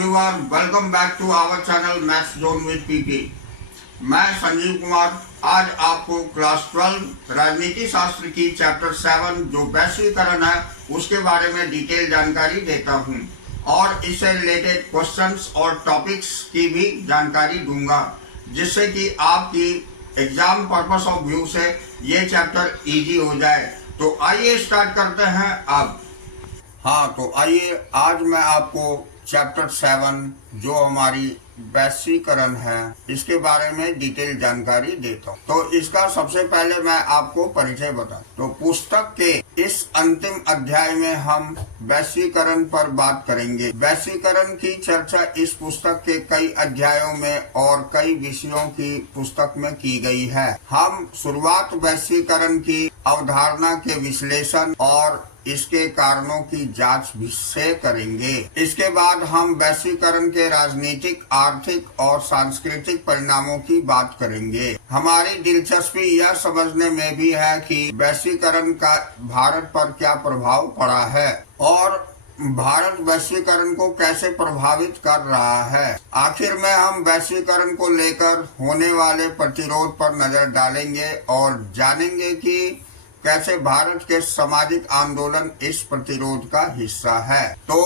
Viewer, welcome back to our channel maths zone with PP. मैं संजीव कुमार आज आपको class 12 राजनीति शास्त्र की चैप्टर 7 जो वैश्वीकरण है उसके बारे में डिटेल जानकारी देता हूं और इससे रिलेटेड क्वेश्चंस और टॉपिक्स की भी जानकारी दूंगा, जिससे कि आपकी एग्जाम पर्पस ऑफ व्यू से ये चैप्टर इजी हो जाए। तो आइए स्टार्ट करते हैं अब। तो आइए आज मैं आपको चैप्टर 7 जो हमारी वैश्वीकरण है इसके बारे में डिटेल जानकारी देता हूँ। तो इसका सबसे पहले मैं आपको परिचय बता। तो पुस्तक के इस अंतिम अध्याय में हम वैश्वीकरण पर बात करेंगे। वैश्वीकरण की चर्चा इस पुस्तक के कई अध्यायों में और कई विषयों की पुस्तक में की गई है। हम शुरुआत वैश्वीकरण की अवधारणा के विश्लेषण और इसके कारणों की जांच से करेंगे। इसके बाद हम वैश्वीकरण के राजनीतिक, आर्थिक और सांस्कृतिक परिणामों की बात करेंगे। हमारी दिलचस्पी यह समझने में भी है कि वैश्वीकरण का भारत पर क्या प्रभाव पड़ा है और भारत वैश्वीकरण को कैसे प्रभावित कर रहा है। आखिर में हम वैश्वीकरण को लेकर होने वाले प्रतिरोध पर नजर डालेंगे और जानेंगे कि कैसे भारत के सामाजिक आंदोलन इस प्रतिरोध का हिस्सा है। तो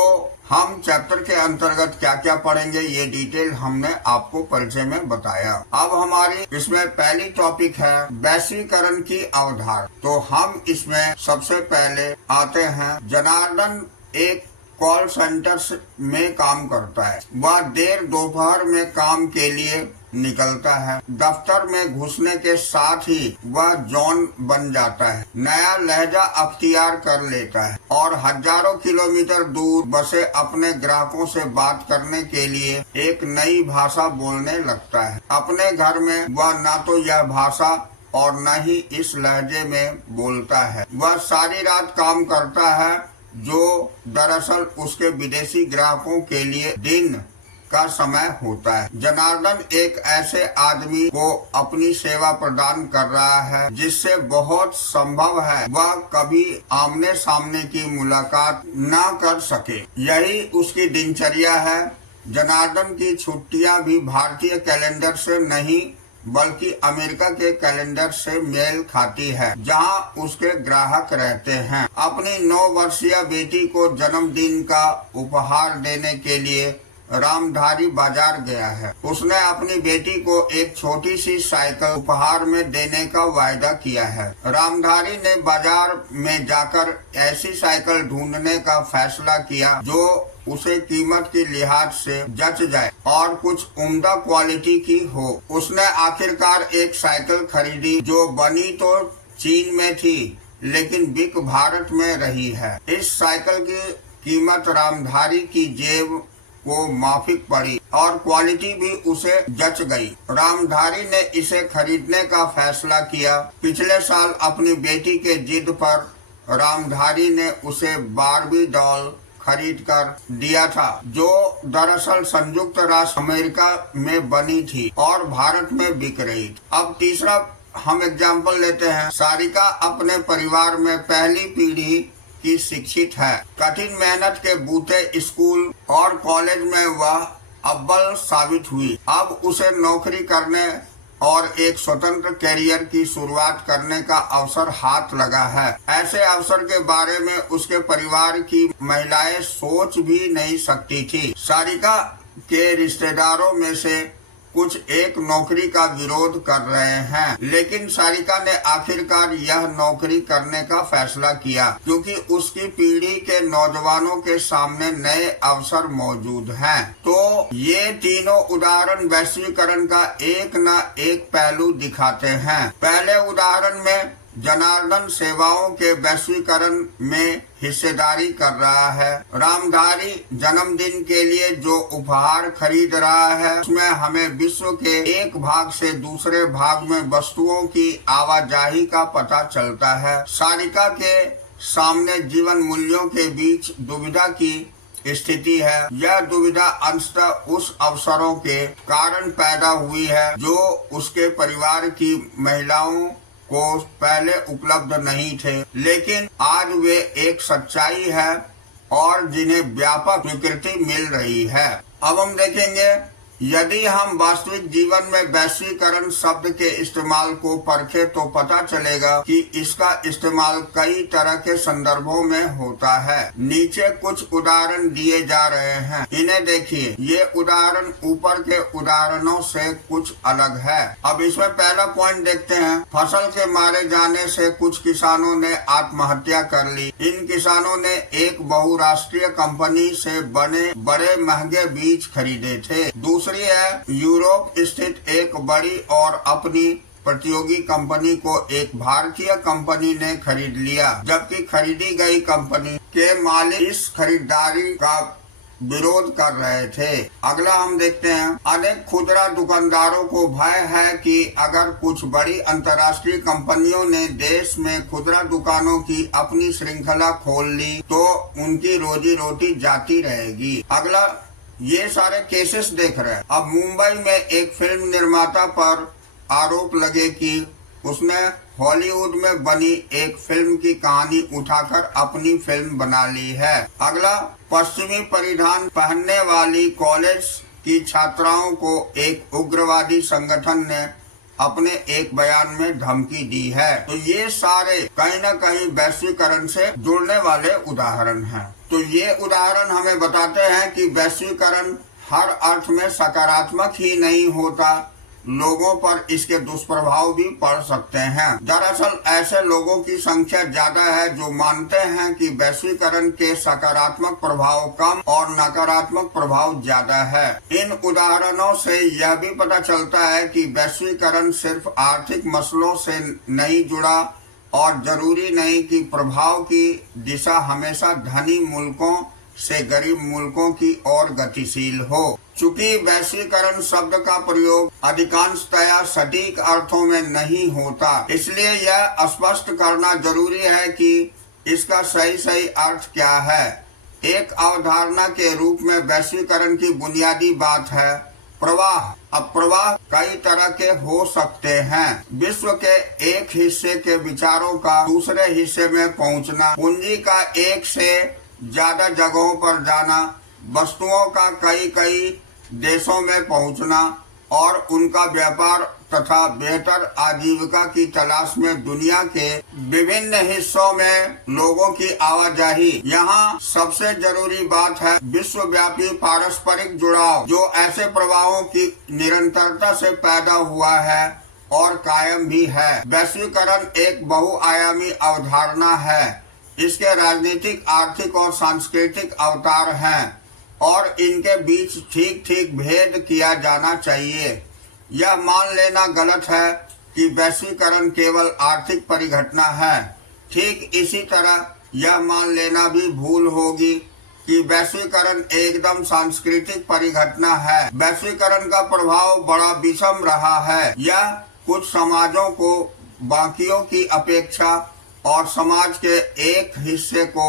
हम चैप्टर के अंतर्गत क्या क्या पढ़ेंगे ये डिटेल हमने आपको परिचय में बताया। अब हमारी इसमें पहली टॉपिक है वैश्वीकरण की अवधारणा। तो हम इसमें सबसे पहले आते हैं। जनार्दन एक कॉल सेंटर में काम करता है। वह देर दोपहर में काम के लिए निकलता है। दफ्तर में घुसने के साथ ही वह जॉन बन जाता है, नया लहजा अख्तियार कर लेता है और हजारों किलोमीटर दूर बसे अपने ग्राहकों से बात करने के लिए एक नई भाषा बोलने लगता है। अपने घर में वह न तो यह भाषा और न ही इस लहजे में बोलता है। वह सारी रात काम करता है जो दरअसल उसके विदेशी ग्राहकों के लिए दिन का समय होता है। जनार्दन एक ऐसे आदमी को अपनी सेवा प्रदान कर रहा है जिससे बहुत संभव है वह कभी आमने सामने की मुलाकात न कर सके। यही उसकी दिनचर्या है। जनार्दन की छुट्टियां भी भारतीय कैलेंडर से नहीं बल्कि अमेरिका के कैलेंडर से मेल खाती है, जहां उसके ग्राहक रहते हैं। अपनी 9 वर्षीय बेटी को जन्मदिन का उपहार देने के लिए रामधारी बाजार गया है। उसने अपनी बेटी को एक छोटी सी साइकिल उपहार में देने का वायदा किया है। रामधारी ने बाजार में जाकर ऐसी साइकिल ढूंढने का फैसला किया जो उसे कीमत के लिहाज से जच जाए और कुछ उम्दा क्वालिटी की हो। उसने आखिरकार एक साइकिल खरीदी जो बनी तो चीन में थी लेकिन बिक भारत में रही है। इस साइकिल की कीमत रामधारी की जेब को माफिक पड़ी और क्वालिटी भी उसे जच गई। रामधारी ने इसे खरीदने का फैसला किया। पिछले साल अपनी बेटी के जिद पर रामधारी ने उसे बारबी डॉल खरीद कर दिया था जो दरअसल संयुक्त राष्ट्र अमेरिका में बनी थी और भारत में बिक रही थी। अब तीसरा हम एग्जाम्पल लेते हैं। सारिका अपने परिवार में पहली पीढ़ी की शिक्षित है। कठिन मेहनत के बूते स्कूल और कॉलेज में वह अव्वल साबित हुई। अब उसे नौकरी करने और एक स्वतंत्र करियर की शुरुआत करने का अवसर हाथ लगा है। ऐसे अवसर के बारे में उसके परिवार की महिलाएं सोच भी नहीं सकती थी। सारिका के रिश्तेदारों में से कुछ एक नौकरी का विरोध कर रहे हैं, लेकिन सारिका ने आखिरकार यह नौकरी करने का फैसला किया क्योंकि उसकी पीढ़ी के नौजवानों के सामने नए अवसर मौजूद हैं। तो ये तीनों उदाहरण वैश्वीकरण का एक न एक पहलू दिखाते हैं। पहले उदाहरण में जनार्दन सेवाओं के वैश्वीकरण में हिस्सेदारी कर रहा है। रामधारी जन्मदिन के लिए जो उपहार खरीद रहा है उसमें हमें विश्व के एक भाग से दूसरे भाग में वस्तुओं की आवाजाही का पता चलता है। सारिका के सामने जीवन मूल्यों के बीच दुविधा की स्थिति है। यह दुविधा अंशतः उस अवसरों के कारण पैदा हुई है जो उसके परिवार की महिलाओं को पहले उपलब्ध नहीं थे, लेकिन आज वे एक सच्चाई है और जिन्हें व्यापक स्वीकृति मिल रही है। अब हम देखेंगे, यदि हम वास्तविक जीवन में वैश्वीकरण शब्द के इस्तेमाल को परखें तो पता चलेगा कि इसका इस्तेमाल कई तरह के संदर्भों में होता है। नीचे कुछ उदाहरण दिए जा रहे हैं, इन्हें देखिए। ये उदाहरण ऊपर के उदाहरणों से कुछ अलग है। अब इसमें पहला पॉइंट देखते हैं। फसल के मारे जाने से कुछ किसानों ने आत्महत्या कर ली। इन किसानों ने एक बहुराष्ट्रीय कंपनी से बने बड़े महंगे बीज खरीदे थे। दूसरी है, यूरोप स्थित एक बड़ी और अपनी प्रतियोगी कंपनी को एक भारतीय कंपनी ने खरीद लिया, जबकि खरीदी गई कंपनी के मालिक इस खरीदारी का विरोध कर रहे थे। अगला हम देखते हैं, अनेक खुदरा दुकानदारों को भय है कि अगर कुछ बड़ी अंतर्राष्ट्रीय कंपनियों ने देश में खुदरा दुकानों की अपनी श्रृंखला खोल ली तो उनकी रोजी रोटी जाती रहेगी। अगला, ये सारे केसेस देख रहे हैं। अब मुंबई में एक फिल्म निर्माता पर आरोप लगे कि उसने हॉलीवुड में बनी एक फिल्म की कहानी उठाकर अपनी फिल्म बना ली है। अगला, पश्चिमी परिधान पहनने वाली कॉलेज की छात्राओं को एक उग्रवादी संगठन ने अपने एक बयान में धमकी दी है। तो ये सारे कहीं न कहीं वैश्वीकरण से जुड़ने वाले उदाहरण हैं। तो ये उदाहरण हमें बताते हैं कि वैश्वीकरण हर अर्थ में सकारात्मक ही नहीं होता, लोगों पर इसके दुष्प्रभाव भी पड़ सकते हैं। दरअसल ऐसे लोगों की संख्या ज्यादा है जो मानते हैं कि वैश्वीकरण के सकारात्मक प्रभाव कम और नकारात्मक प्रभाव ज्यादा है। इन उदाहरणों से यह भी पता चलता है कि वैश्वीकरण सिर्फ आर्थिक मसलों से नहीं जुड़ा और जरूरी नहीं कि प्रभाव की दिशा हमेशा धनी मुल्कों से गरीब मुल्कों की ओर गतिशील हो। चूंकि वैश्वीकरण शब्द का प्रयोग अधिकांशतया सटीक अर्थों में नहीं होता, इसलिए यह स्पष्ट करना जरूरी है कि इसका सही अर्थ क्या है। एक अवधारणा के रूप में वैश्वीकरण की बुनियादी बात है प्रवाह। अब प्रवाह कई तरह के हो सकते हैं। विश्व के एक हिस्से के विचारों का दूसरे हिस्से में पहुंचना, पूंजी का एक से ज्यादा जगहों पर जाना, वस्तुओं का कई देशों में पहुंचना और उनका व्यापार तथा बेहतर आजीविका की तलाश में दुनिया के विभिन्न हिस्सों में लोगों की आवाजाही। यहाँ सबसे जरूरी बात है विश्वव्यापी पारस्परिक जुड़ाव, जो ऐसे प्रवाहों की निरंतरता से पैदा हुआ है और कायम भी है। वैश्वीकरण एक बहुआयामी अवधारणा है। इसके राजनीतिक, आर्थिक और सांस्कृतिक अवतार हैं और इनके बीच ठीक भेद किया जाना चाहिए। यह मान लेना गलत है कि वैश्वीकरण केवल आर्थिक परिघटना है। ठीक इसी तरह यह मान लेना भी भूल होगी कि वैश्वीकरण एकदम सांस्कृतिक परिघटना है। वैश्वीकरण का प्रभाव बड़ा विषम रहा है। यह कुछ समाजों को बाकियों की अपेक्षा और समाज के एक हिस्से को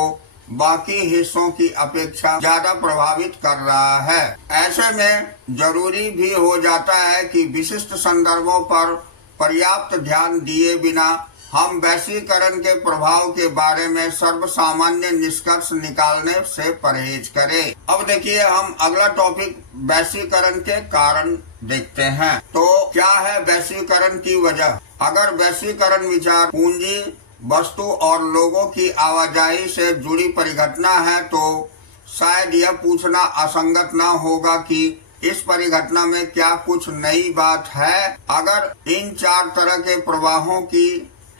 बाकी हिस्सों की अपेक्षा ज्यादा प्रभावित कर रहा है। ऐसे में जरूरी भी हो जाता है कि विशिष्ट संदर्भों पर पर्याप्त ध्यान दिए बिना हम वैश्वीकरण के प्रभाव के बारे में सर्वसामान्य निष्कर्ष निकालने से परहेज करें। अब देखिए, हम अगला टॉपिक वैश्वीकरण के कारण देखते हैं। तो क्या है वैश्वीकरण की वजह? अगर वैश्वीकरण विचार पूंजी, वस्तु और लोगों की आवाजाही से जुड़ी परिघटना है तो शायद यह पूछना असंगत न होगा कि इस परिघटना में क्या कुछ नई बात है। अगर इन चार तरह के प्रवाहों की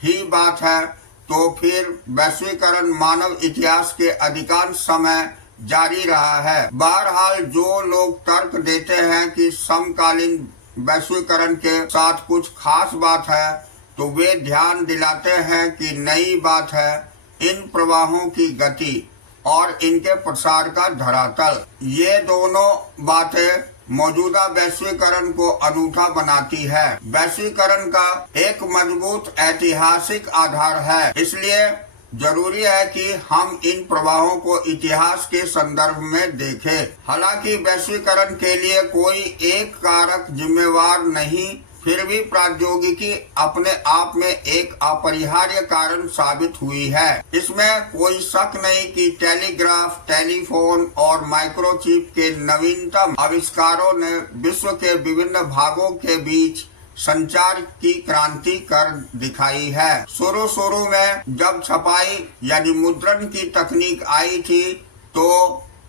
ही बात है तो फिर वैश्वीकरण मानव इतिहास के अधिकांश समय जारी रहा है। बहरहाल जो लोग तर्क देते हैं कि समकालीन वैश्वीकरण के साथ कुछ खास बात है तो वे ध्यान दिलाते हैं कि नई बात है इन प्रवाहों की गति और इनके प्रसार का धरातल। ये दोनों बातें मौजूदा वैश्वीकरण को अनूठा बनाती है। वैश्वीकरण का एक मजबूत ऐतिहासिक आधार है, इसलिए जरूरी है कि हम इन प्रवाहों को इतिहास के संदर्भ में देखें। हालांकि वैश्वीकरण के लिए कोई एक कारक जिम्मेवार नहीं, फिर भी प्रौद्योगिकी अपने आप में एक अपरिहार्य कारण साबित हुई है। इसमें कोई शक नहीं कि टेलीग्राफ, टेलीफोन और माइक्रोचिप के नवीनतम आविष्कारों ने विश्व के विभिन्न भागों के बीच संचार की क्रांति कर दिखाई है। शुरू में जब छपाई यानी मुद्रण की तकनीक आई थी तो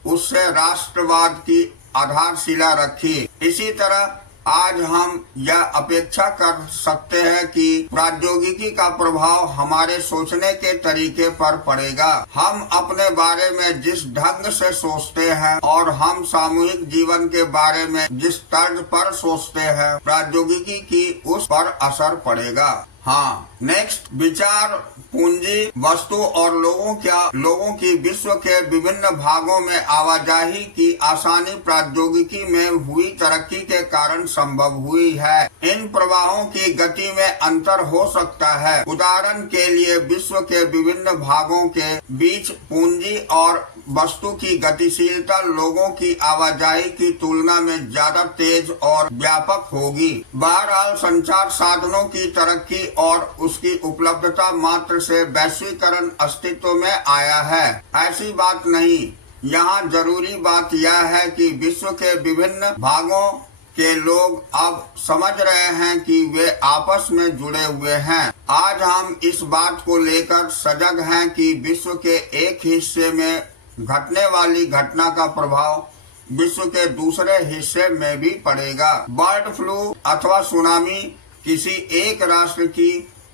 उससे राष्ट्रवाद की आधारशिला रखी। इसी तरह आज हम यह अपेक्षा कर सकते हैं कि प्रौद्योगिकी का प्रभाव हमारे सोचने के तरीके पर पड़ेगा। हम अपने बारे में जिस ढंग से सोचते हैं और हम सामूहिक जीवन के बारे में जिस तर्ज पर सोचते हैं, प्रौद्योगिकी की उस पर असर पड़ेगा। हाँ, नेक्स्ट, विचार पूंजी, वस्तु और लोगों की विश्व के विभिन्न भागों में आवाजाही की आसानी प्रौद्योगिकी में हुई तरक्की के कारण संभव हुई है। इन प्रवाहों की गति में अंतर हो सकता है। उदाहरण के लिए विश्व के विभिन्न भागों के बीच पूंजी और वस्तु की गतिशीलता लोगों की आवाजाही की तुलना में ज्यादा तेज और व्यापक होगी। बहरहाल संचार साधनों की तरक्की और उसकी उपलब्धता मात्र से वैश्वीकरण अस्तित्व में आया है, ऐसी बात नहीं। यहाँ जरूरी बात यह है कि विश्व के विभिन्न भागों के लोग अब समझ रहे हैं कि वे आपस में जुड़े हुए हैं। आज हम इस बात को लेकर सजग हैं कि विश्व के एक हिस्से में घटने वाली घटना का प्रभाव विश्व के दूसरे हिस्से में भी पड़ेगा। बर्ड फ्लू अथवा सुनामी किसी एक राष्ट्र की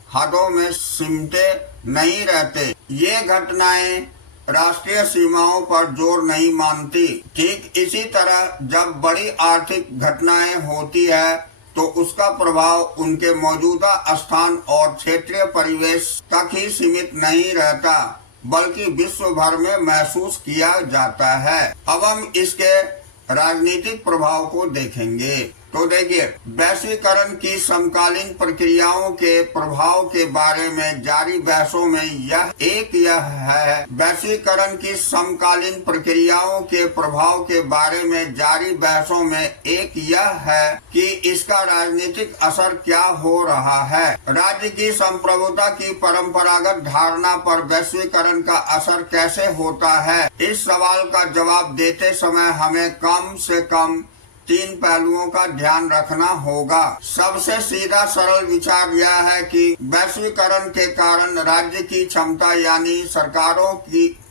हदों में सिमटे नहीं रहते। ये घटनाएं राष्ट्रीय सीमाओं पर जोर नहीं मानती। ठीक इसी तरह जब बड़ी आर्थिक घटनाएं होती है तो उसका प्रभाव उनके मौजूदा स्थान और क्षेत्रीय परिवेश तक ही सीमित नहीं रहता, बल्कि विश्व भर में महसूस किया जाता है। अब हम इसके राजनीतिक प्रभाव को देखेंगे। तो देखिए, वैश्वीकरण की समकालीन प्रक्रियाओं के प्रभाव के बारे में जारी बहसों में यह है। वैश्वीकरण की समकालीन प्रक्रियाओं के प्रभाव के बारे में जारी बहसों में एक यह है कि इसका राजनीतिक असर क्या हो रहा है। राज्य की संप्रभुता की परंपरागत धारणा पर वैश्वीकरण का असर कैसे होता है? इस सवाल का जवाब देते समय हमें कम से कम 3 पहलुओं का ध्यान रखना होगा। सबसे सीधा सरल विचार यह है कि वैश्वीकरण के कारण राज्य की क्षमता यानी सरकारों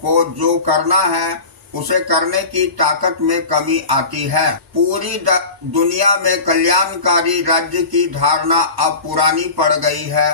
को जो करना है उसे करने की ताकत में कमी आती है। पूरी दुनिया में कल्याणकारी राज्य की धारणा अब पुरानी पड़ गई है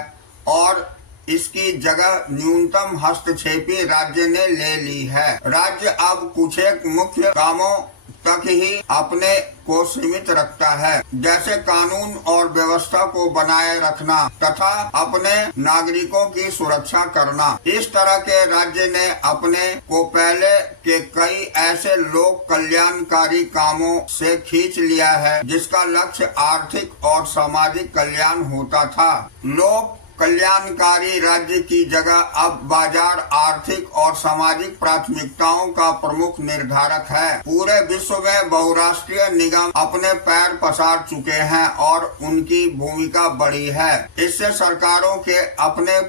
और इसकी जगह न्यूनतम हस्तक्षेपी राज्य ने ले ली है। राज्य अब कुछ एक मुख्य कामों तक ही अपने को सीमित रखता है, जैसे कानून और व्यवस्था को बनाए रखना तथा अपने नागरिकों की सुरक्षा करना। इस तरह के राज्य ने अपने को पहले के कई ऐसे लोक कल्याणकारी कामों से खींच लिया है जिसका लक्ष्य आर्थिक और सामाजिक कल्याण होता था। लोक कल्याणकारी राज्य की जगह अब बाजार आर्थिक और सामाजिक प्राथमिकताओं का प्रमुख निर्धारक है। पूरे विश्व में बहुराष्ट्रीय निगम अपने पैर पसार चुके हैं और उनकी भूमिका बड़ी है। इससे सरकारों के अपने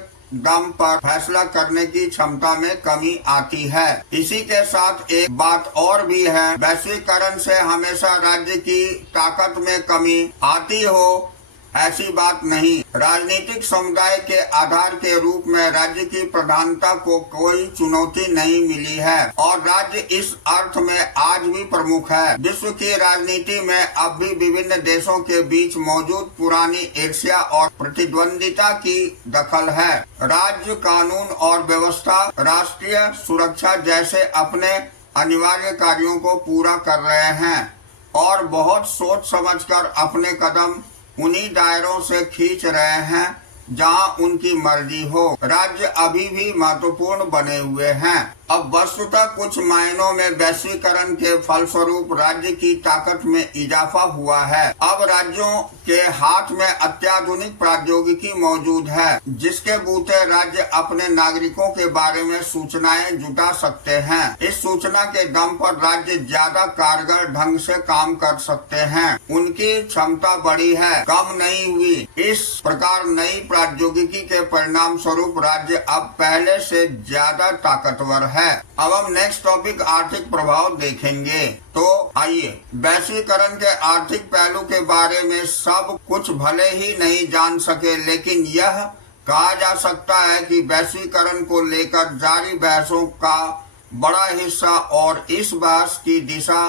दम पर फैसला करने की क्षमता में कमी आती है। इसी के साथ एक बात और भी है, वैश्वीकरण से हमेशा राज्य की ताकत में कमी आती हो ऐसी बात नहीं। राजनीतिक समुदाय के आधार के रूप में राज्य की प्रधानता को कोई चुनौती नहीं मिली है और राज्य इस अर्थ में आज भी प्रमुख है। विश्व की राजनीति में अब भी विभिन्न देशों के बीच मौजूद पुरानी ईर्ष्या और प्रतिद्वंदिता की दखल है। राज्य कानून और व्यवस्था, राष्ट्रीय सुरक्षा जैसे अपने अनिवार्य कार्यों को पूरा कर रहे हैं और बहुत सोच समझकर अपने कदम उन्हीं दायरों से खींच रहे हैं जहां उनकी मर्जी हो। राज्य अभी भी महत्वपूर्ण बने हुए हैं। अब वस्तुतः कुछ मायनों में वैश्वीकरण के फलस्वरूप राज्य की ताकत में इजाफा हुआ है। अब राज्यों के हाथ में अत्याधुनिक प्रौद्योगिकी मौजूद है, जिसके बूते राज्य अपने नागरिकों के बारे में सूचनाएं जुटा सकते हैं। इस सूचना के दम पर राज्य ज्यादा कारगर ढंग से काम कर सकते हैं। उनकी क्षमता बढ़ी है, कम नहीं हुई। इस प्रकार नई प्रौद्योगिकी के परिणाम स्वरूप राज्य अब पहले से ज्यादा ताकतवर है। अब हम नेक्स्ट टॉपिक आर्थिक प्रभाव देखेंगे। तो आइए, वैश्वीकरण के आर्थिक पहलू के बारे में सब कुछ भले ही नहीं जान सके, लेकिन यह कहा जा सकता है कि वैश्वीकरण को लेकर जारी बहसों का बड़ा हिस्सा और इस बहस की दिशा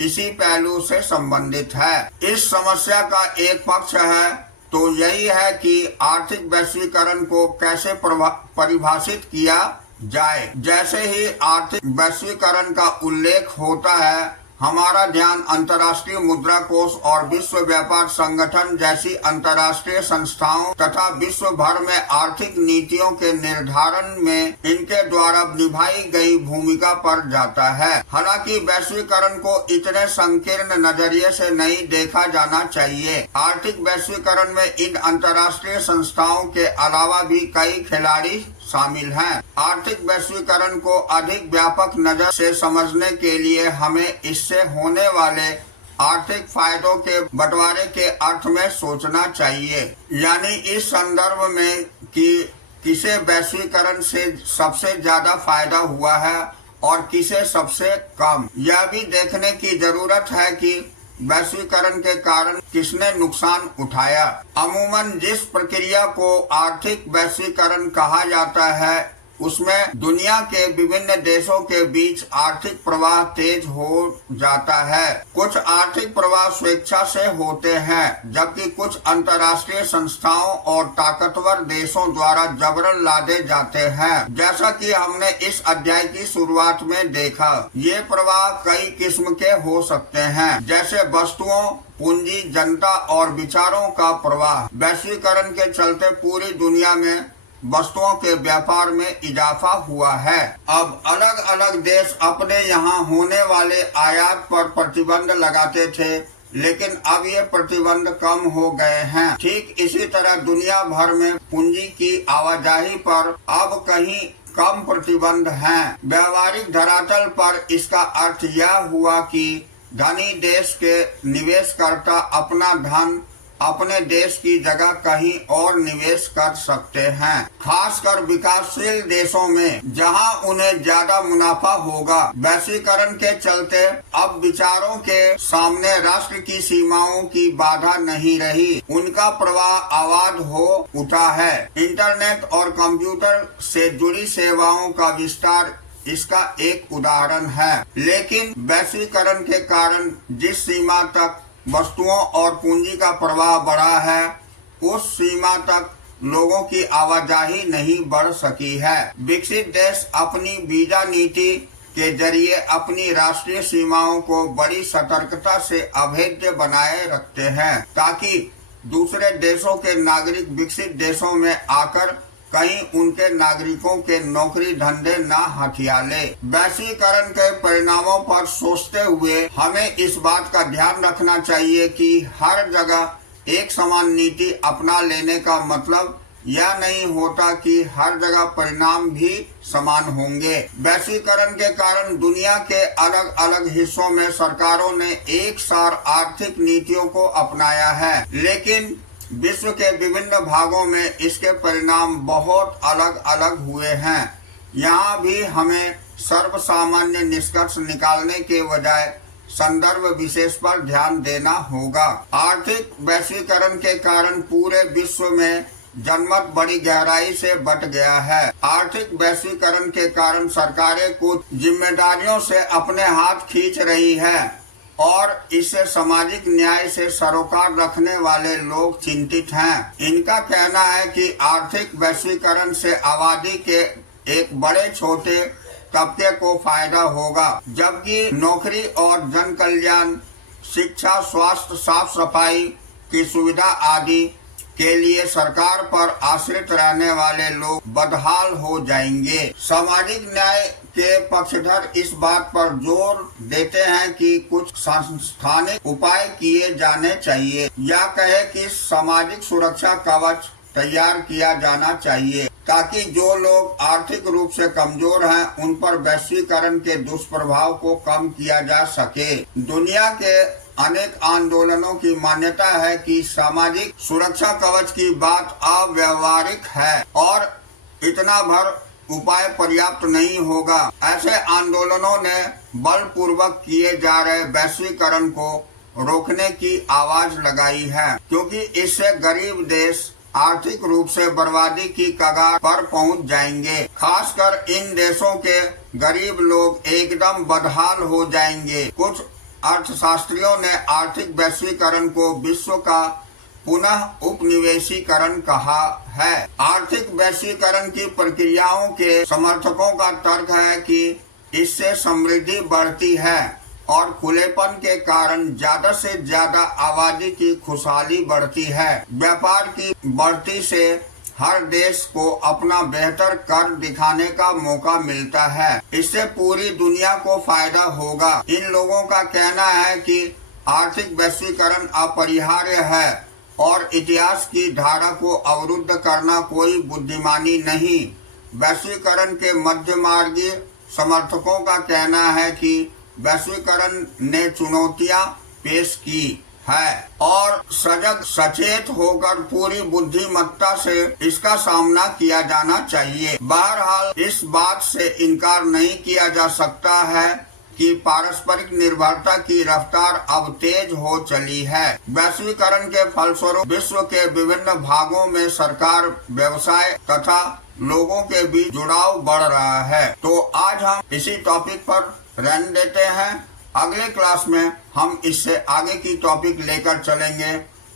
इसी पहलू से संबंधित है। इस समस्या का एक पक्ष है तो यही है कि आर्थिक वैश्वीकरण को कैसे परिभाषित किया जाए। जैसे ही आर्थिक वैश्वीकरण का उल्लेख होता है, हमारा ध्यान अंतर्राष्ट्रीय मुद्रा कोष और विश्व व्यापार संगठन जैसी अंतर्राष्ट्रीय संस्थाओं तथा विश्व भर में आर्थिक नीतियों के निर्धारण में इनके द्वारा निभाई गई भूमिका पर जाता है। हालांकि वैश्वीकरण को इतने संकीर्ण नजरिए से नहीं देखा जाना चाहिए। आर्थिक वैश्वीकरण में इन अंतर्राष्ट्रीय संस्थाओं के अलावा भी कई खिलाड़ी शामिल हैं। आर्थिक वैश्वीकरण को अधिक व्यापक नजर से समझने के लिए हमें इससे होने वाले आर्थिक फायदों के बंटवारे के अर्थ में सोचना चाहिए, यानी इस संदर्भ में कि किसे वैश्वीकरण से सबसे ज्यादा फायदा हुआ है और किसे सबसे कम। यह भी देखने की जरूरत है कि वैश्वीकरण के कारण किसने नुकसान उठाया। अमूमन जिस प्रक्रिया को आर्थिक वैश्वीकरण कहा जाता है, उसमें दुनिया के विभिन्न देशों के बीच आर्थिक प्रवाह तेज हो जाता है। कुछ आर्थिक प्रवाह स्वेच्छा से होते हैं, जबकि कुछ अंतर्राष्ट्रीय संस्थाओं और ताकतवर देशों द्वारा जबरन लादे जाते हैं। जैसा कि हमने इस अध्याय की शुरुआत में देखा, ये प्रवाह कई किस्म के हो सकते हैं, जैसे वस्तुओं, पूंजी, जनता और विचारों का प्रवाह। वैश्वीकरण के चलते पूरी दुनिया में वस्तुओं के व्यापार में इजाफा हुआ है। अब अलग अलग देश अपने यहाँ होने वाले आयात पर प्रतिबंध लगाते थे, लेकिन अब ये प्रतिबंध कम हो गए हैं। ठीक इसी तरह दुनिया भर में पूंजी की आवाजाही पर अब कहीं कम प्रतिबंध हैं। व्यवहारिक धरातल पर इसका अर्थ यह हुआ कि धनी देश के निवेशकर्ता अपना धन अपने देश की जगह कहीं और निवेश कर सकते हैं, खासकर विकासशील देशों में जहां उन्हें ज्यादा मुनाफा होगा। वैश्वीकरण के चलते अब विचारों के सामने राष्ट्र की सीमाओं की बाधा नहीं रही, उनका प्रवाह आबाद हो उठा है। इंटरनेट और कंप्यूटर से जुड़ी सेवाओं का विस्तार इसका एक उदाहरण है। लेकिन वैश्वीकरण के कारण जिस सीमा तक वस्तुओं और पूंजी का प्रवाह बढ़ा है, उस सीमा तक लोगों की आवाजाही नहीं बढ़ सकी है। विकसित देश अपनी वीजा नीति के जरिए अपनी राष्ट्रीय सीमाओं को बड़ी सतर्कता से अभेद्य बनाए रखते हैं, ताकि दूसरे देशों के नागरिक विकसित देशों में आकर कहीं उनके नागरिकों के नौकरी धंधे न हथिया ले। वैश्वीकरण के परिणामों पर सोचते हुए हमें इस बात का ध्यान रखना चाहिए कि हर जगह एक समान नीति अपना लेने का मतलब यह नहीं होता कि हर जगह परिणाम भी समान होंगे। वैश्वीकरण के कारण दुनिया के अलग अलग हिस्सों में सरकारों ने एक सार आर्थिक नीतियों को अपनाया है, लेकिन विश्व के विभिन्न भागों में इसके परिणाम बहुत अलग अलग हुए हैं। यहाँ भी हमें सर्वसामान्य निष्कर्ष निकालने के बजाय संदर्भ विशेष पर ध्यान देना होगा। आर्थिक वैश्वीकरण के कारण पूरे विश्व में जनमत बड़ी गहराई से बट गया है। आर्थिक वैश्वीकरण के कारण सरकारें कुछ जिम्मेदारियों से अपने हाथ खींच रही है और इससे सामाजिक न्याय से सरोकार रखने वाले लोग चिंतित हैं। इनका कहना है कि आर्थिक वैश्वीकरण से आबादी के एक बड़े छोटे तबके को फायदा होगा, जबकि नौकरी और जन कल्याण, शिक्षा, स्वास्थ्य, साफ सफाई की सुविधा आदि के लिए सरकार पर आश्रित रहने वाले लोग बदहाल हो जाएंगे। सामाजिक न्याय के पक्षधर इस बात पर जोर देते हैं कि कुछ सांस्थानिक उपाय किए जाने चाहिए, या कहे कि सामाजिक सुरक्षा कवच तैयार किया जाना चाहिए ताकि जो लोग आर्थिक रूप से कमजोर हैं उन पर वैश्वीकरण के दुष्प्रभाव को कम किया जा सके। दुनिया के अनेक आंदोलनों की मान्यता है कि सामाजिक सुरक्षा कवच की बात अव्यावहारिक है और इतना भर उपाय पर्याप्त नहीं होगा। ऐसे आंदोलनों ने बलपूर्वक किए जा रहे वैश्वीकरण को रोकने की आवाज लगाई है, क्योंकि इससे गरीब देश आर्थिक रूप से बर्बादी की कगार पर पहुंच जाएंगे। खासकर इन देशों के गरीब लोग एकदम बदहाल हो जाएंगे। कुछ अर्थशास्त्रियों ने आर्थिक वैश्वीकरण को विश्व का पुनः उपनिवेशीकरण कहा है। आर्थिक वैश्वीकरण की प्रक्रियाओं के समर्थकों का तर्क है कि इससे समृद्धि बढ़ती है और खुलेपन के कारण ज्यादा से ज्यादा आबादी की खुशहाली बढ़ती है। व्यापार की बढ़ती से हर देश को अपना बेहतर कर दिखाने का मौका मिलता है। इससे पूरी दुनिया को फायदा होगा। इन लोगों का कहना है कि आर्थिक वैश्वीकरण अपरिहार्य है और इतिहास की धारा को अवरुद्ध करना कोई बुद्धिमानी नहीं। वैश्वीकरण के मध्यमार्गी समर्थकों का कहना है कि वैश्वीकरण ने चुनौतियां पेश की है और सजग सचेत होकर पूरी बुद्धिमत्ता से इसका सामना किया जाना चाहिए। बहरहाल इस बात से इनकार नहीं किया जा सकता है कि पारस्परिक निर्भरता की रफ्तार अब तेज हो चली है। वैश्वीकरण के फलस्वरूप विश्व के विभिन्न भागों में सरकार, व्यवसाय तथा लोगों के बीच जुड़ाव बढ़ रहा है। तो आज हम इसी टॉपिक पर रहने देते हैं। अगले क्लास में हम इससे आगे की टॉपिक लेकर चलेंगे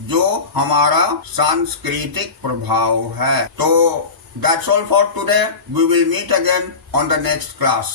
जो हमारा सांस्कृतिक प्रभाव है। तो that's all for today. We will meet again on the next class.